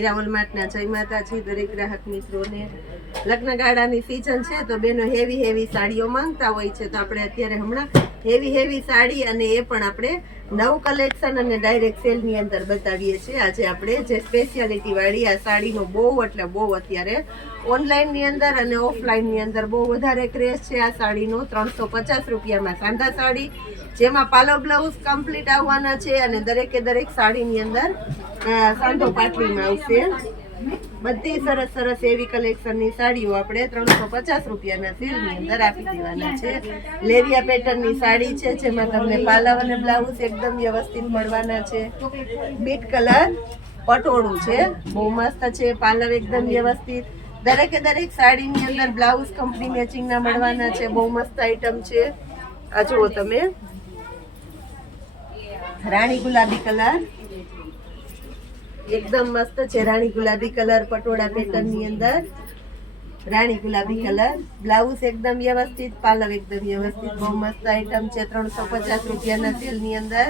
મીરા વોલમાર્ટના જય માતાજી દરેક ગ્રાહક મિત્રોને. લગ્ન ગાળાની સીઝન છે તો બેનો હેવી સાડીઓ માંગતા હોય છે, તો આપણે અત્યારે હમણાં હેવી સાડી અને એ પણ આપણે નવું કલેક્શન અને ડાયરેક્ટ સેલની અંદર બતાવીએ છીએ. આજે આપણે જે સ્પેશિયાલિટી વાળી આ સાડીનો બહુ એટલે બહુ અત્યારે ઓનલાઈનની અંદર અને ઓફલાઈનની અંદર બહુ વધારે ક્રેઝ છે આ સાડીનો. 350 રૂપિયામાં સાંધા સાડી, જેમાં પાલો બ્લાઉઝ કમ્પ્લીટ આવવાના છે અને દરેકે દરેક સાડીની અંદર સાંધો પાટલીમાં આવશે. બધી સરસ એવી કલેક્શનની સાડીઓ આપણે 350 રૂપિયાના સેલની અંદર આપી દેવાના છે. લેરિયા પેટર્નની સાડી છે, જેમાં તમને પાલવ અને બ્લાઉઝ એકદમ વ્યવસ્થિત મળવાના છે. બીટ કલર પટોળું છે, બહુ મસ્ત છે. પાલવ એકદમ વ્યવસ્થિત. દરેકે દરેક સાડીની અંદર બ્લાઉઝ કંપની મેચિંગના મળવાના છે. બહુ મસ્ત આઈટમ છે. આ જુઓ તમે, રાણી ગુલાબી કલર એકદમ મસ્ત છે. રાણી ગુલાબી કલર પટોળા પેટર્ન ની અંદર રાણી ગુલાબી કલર, બ્લાઉઝ એકદમ વ્યવસ્થિત, પાલવ એકદમ વ્યવસ્થિત. બહુ મસ્ત આઈટમ છે 350 રૂપિયાના સેલ ની અંદર.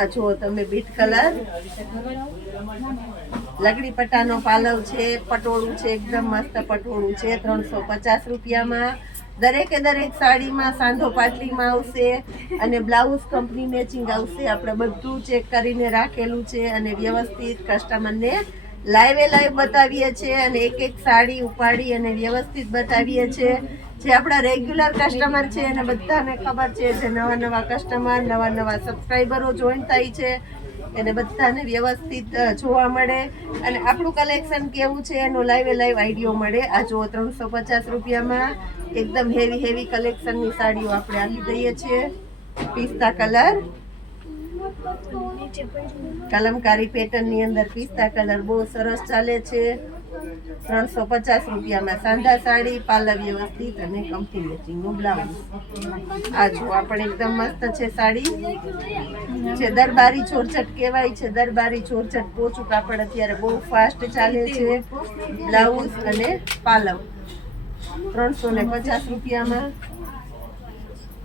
આ જુઓ તમે, બીટ કલર લગડી પટ્ટાનો પાલવ છે, પટોળું છે, એકદમ મસ્ત પટોળું છે 350 રૂપિયામાં. દરેકે દરેક સાડીમાં સાંધો પાટલીમાં આવશે અને બ્લાઉઝ કંપની મેચિંગ આવશે. આપણે બધું ચેક કરીને રાખેલું છે અને વ્યવસ્થિત કસ્ટમરને લાઈવ બતાવીએ છીએ અને એક સાડી ઉપાડી અને વ્યવસ્થિત બતાવીએ છીએ. જે આપણા રેગ્યુલર કસ્ટમર છે અને બધાને ખબર છે, જે નવા કસ્ટમર નવા સબસ્ક્રાઈબરો જોઈન થાય છે એને બધાને વ્યવસ્થિત જોવા મળે અને આપણું કલેક્શન કેવું છે એનો લાઈવ આઈડિયો મળે. આ જુઓ 350 રૂપિયામાં એકદમ હેવી કલેક્શનની સાડીઓ આપણે આપી દઈએ છીએ. પિસ્તા કલર કલમકારી પેટર્ન ની અંદર પિસ્તા કલર બહુ સરસ ચાલે છે. 350 રૂપિયામાં સાંધા સાડી, પાલવ વ્યવસ્થિત અને કંપની મેચિંગ નું બ્લાઉઝ. આ જો પણ એકદમ મસ્ત છે સાડી, જે દરબારી જોરજટ કહેવાય છે. દરબારી જોરજટ પોચું કાપડ અત્યારે બહુ ફાસ્ટ ચાલે છે. બ્લાઉઝ અને પાલવ 350 રૂપિયામાં.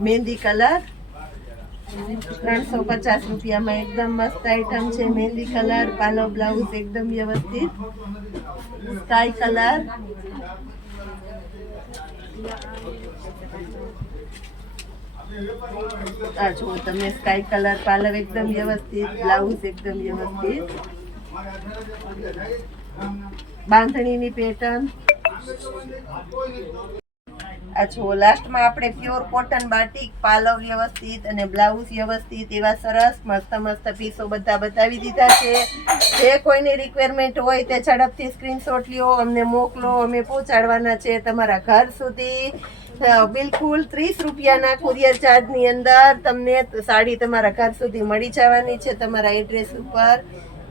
મહેંદી કલર 350 રૂપિયામાં એકદમ મસ્ત આઈટમ છે. મહેંદી કલર, પાલવ બ્લાઉઝ એકદમ વ્યવસ્થિત. સ્કાય કલર આ જુઓ તમે, સ્કાય કલર, પાલવ એકદમ વ્યવસ્થિત, બ્લાઉઝ એકદમ વ્યવસ્થિત. બાંધણીની પેટર્ન. આ જુઓ, લાસ્ટમાં આપણે પ્યોર કોટન બાટિક, પાલવ વ્યવસ્થિત અને બ્લાઉઝ વ્યવસ્થિત એવા સરસ મસ્ત પીસો બધા બતાવી દીધા છે. જે કોઈની રિક્વાયરમેન્ટ હોય તે ઝડપથી સ્ક્રીનશોટ લ્યો, અમને મોકલો, અમે પહોંચાડવાના છે તમારા ઘર સુધી. બિલકુલ 30 રૂપિયાના કુરિયર ચાર્જની અંદર તમને સાડી તમારા ઘર સુધી મળી જવાની છે, તમારા એડ્રેસ ઉપર.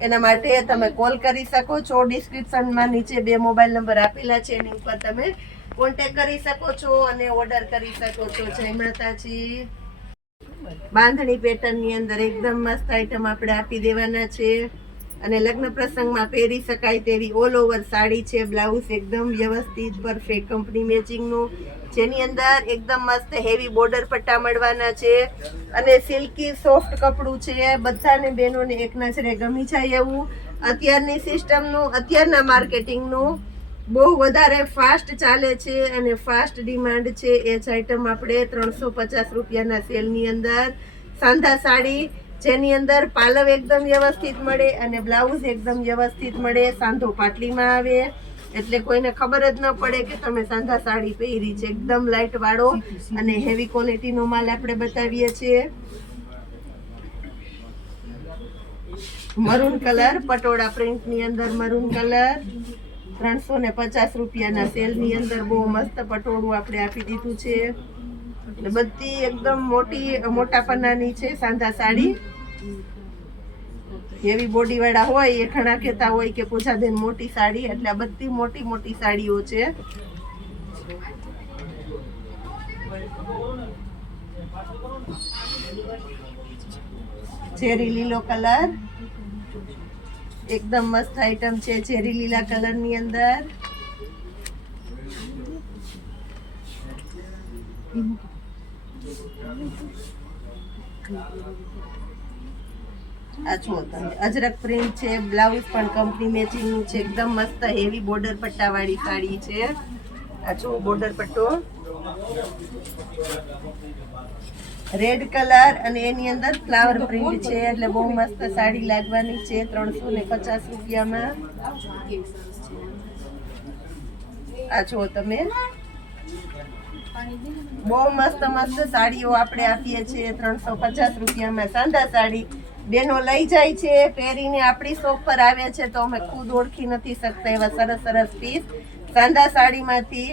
એના માટે તમે કોલ કરી શકો છો. ડિસ્ક્રિપ્શનમાં નીચે 2 મોબાઈલ નંબર આપેલા છે, એની ઉપર તમે કોન્ટેક્ટ કરી શકો છો અને ઓર્ડર કરી શકો છો. જય માતાજી. બાંધણી પેટર્નની અંદર એકદમ મસ્ત આઈટમ આપણે આપી દેવાના છે અને લગ્ન પ્રસંગમાં પહેરી શકાય તેવી ઓલ ઓવર સાડી છે. બ્લાઉઝ એકદમ વ્યવસ્થિત પરફેક્ટ કંપની મેચિંગનું, જેની અંદર એકદમ મસ્ત હેવી બોર્ડર પટ્ટા મળવાના છે અને સિલ્કી સોફ્ટ કપડું છે. બધાને બહેનોને એક નજરે ગમી જાય એવું અત્યારની સિસ્ટમનું, અત્યારના માર્કેટિંગનું બહુ વધારે ફાસ્ટ ચાલે છે અને ફાસ્ટ ડિમાન્ડ છે. એ જ આઈટમ આપણે 350 રૂપિયાના સેલની અંદર સાંધા સાડી, જેની અંદર પાલવ એકદમ વ્યવસ્થિત મળે અને બ્લાઉઝ એકદમ વ્યવસ્થિત મળે. સાંધો પાટલીમાં આવે એટલે કોઈને ખબર જ ન પડે કે તમે સાંધા સાડી પહેરી છે. એકદમ લાઇટ વાળો અને હેવી ક્વોલિટીનો માલ આપણે બતાવીએ છીએ. મરૂન કલર પટોળા પ્રિન્ટની અંદર મરૂન કલર 350 રૂપિયાના સેલની અંદર બહુ મસ્ત પટોળું આપણે આપી દીધું છે. બધી એકદમ મોટા પન્નાની છે સાંધા સાડી. હેવી બોડી વાળા હોય એ ઘણા કહેતા હોય કે પૂજાબેન મોટી સાડી, એટલે આ બધી મોટી સાડીઓ છે. ચેરી લીલો કલર એકદમ મસ્ત આઈટમ છે. ચેરી લીલા કલર ની અંદર આ જુઓ તમે અજરક પ્રિન્ટ છે, બ્લાઉઝ પણ કંપની મેચિંગ નું છે, એકદમ મસ્ત હેવી બોર્ડર પટ્ટા વાળી સાડી છે. આ જુઓ બોર્ડર પટ્ટો રેડ કલર અને એની અંદર ફ્લાવર પ્રિન્ટ છે, એટલે બહુ મસ્ત સાડી લાગવાની છે. 350 રૂપિયામાં. આ જુઓ તમે બહુ મસ્ત મસ્ત સાડીઓ આપણે આપીએ છીએ 350 રૂપિયામાં. સાંધા સાડી બેનો લઈ જાય છે, પહેરીને આપણી શોપ પર આવે છે તો અમે ખુદ ઓળખી નથી શકતા એવા સરસ સરસ પીસ સાંધા સાડીમાંથી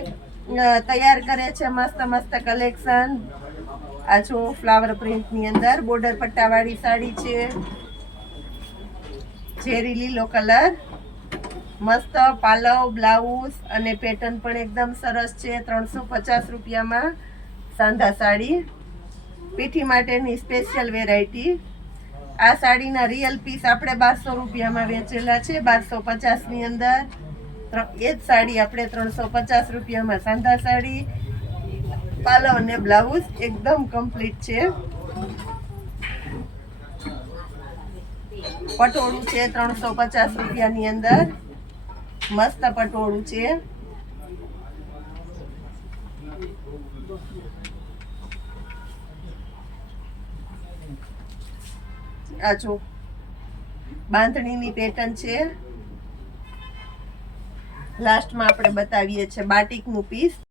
તૈયાર કરે છે. મસ્ત મસ્ત કલેક્શન. આ જો ફ્લાવર પ્રિન્ટની અંદર બોર્ડર પટ્ટાવાળી સાડી છે, ઝેરી લીલો કલર, મસ્ત પાલવ, બ્લાઉઝ અને પેટર્ન પણ એકદમ સરસ છે. 350 રૂપિયામાં સાંધા સાડી, પીઠી માટેની સ્પેશિયલ વેરાયટી. આ સાડીના રિયલ પીસ આપણે 1200 રૂપિયામાં વેચેલા છે, 1250 ની અંદર. એ જ સાડી આપણે 350 રૂપિયામાં. સાંધા સાડી, પાલવ અને બ્લાઉઝ એકદમ કમ્પ્લીટ છે. પટોળું છે 350 રૂપિયાની અંદર, મસ્ત પટોળું છે. આ જો બાંધણીની પેટર્ન છે. લાસ્ટમાં આપણે બતાવીએ છીએ બાટિકનું પીસ.